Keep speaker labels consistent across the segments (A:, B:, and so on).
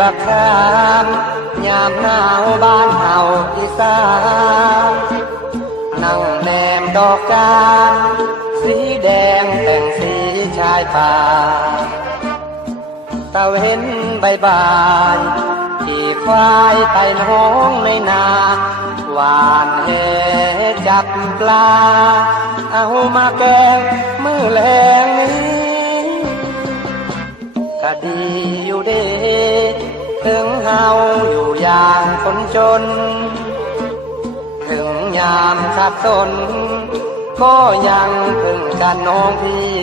A: บักครามยามหนาวบ้านเฮาอีสานนั่งแนมดอกจานสีแดงแต่งสีชายป่าตะเว้นใบบายขี่ควายไต่น้องในนาหวานแหจับปลา เอามาแกงมือแรงนี้ ก็ดีอยู่เด้ถึงเฮาอยู่อย่างคนจน ถึงยามขัดสน ก็ยังพึ่งกันน้องพี่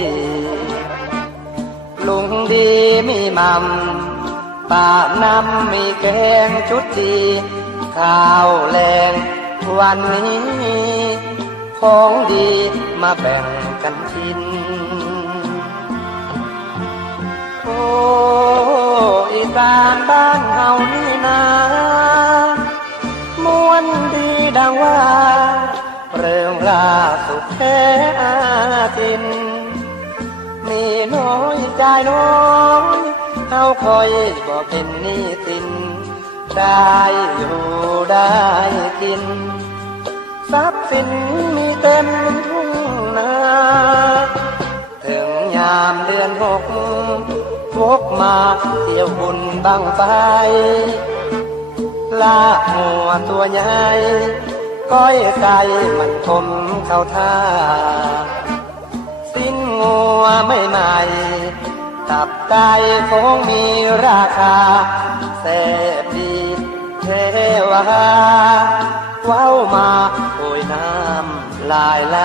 A: ลุงดีมีมัมป้านำมีแกงชุดดีข้าวแรงวันนี้ ของดีมาแบ่งกันกิน อีสานบ้านเฮานี่นาม้วนดีดังว่า เรื่องราวสุดแท้อาจิน มีน้อยใจน้อยเขาคอยบอกเป็นนี้สิน ได้อยู่ได้กิน ทรัพย์สินมีเต็มทุ่งนา ถึงยามเดือนหก วกมาเที่ยวบุญบังไฟลาหัวตัวใหญ่ก้อยใจมันคมเข้าท่า สิ้นงัวไม่ใหม่ ตับไตคงมีราคาแสบดีเทวาเว้ามาโอยน้ำลายไหล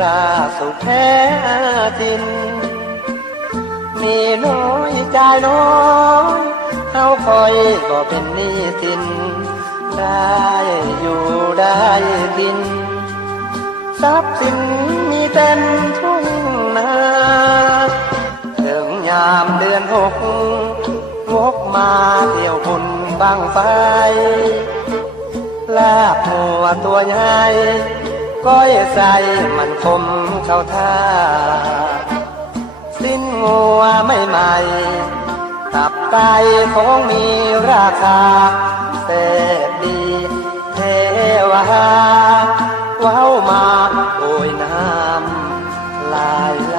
A: ราสุดแท้จริงมีน้อยใจายน้อยเขาคอยก็เป็นหนี้สิน ได้อยู่ได้กิน ทรัพย์สินมีเต็มทุ่งนาถึงยามเดือนหกวกมาเที่ยวบุญบังไฟลาบหัวตัวใหญ่ ก้อยใสมันคมเข้าท่า สิ้นหัวไม่ใหม่ ตับไตของมีราคาเสพดีเทวาว้าวมาโอยน้ำลายล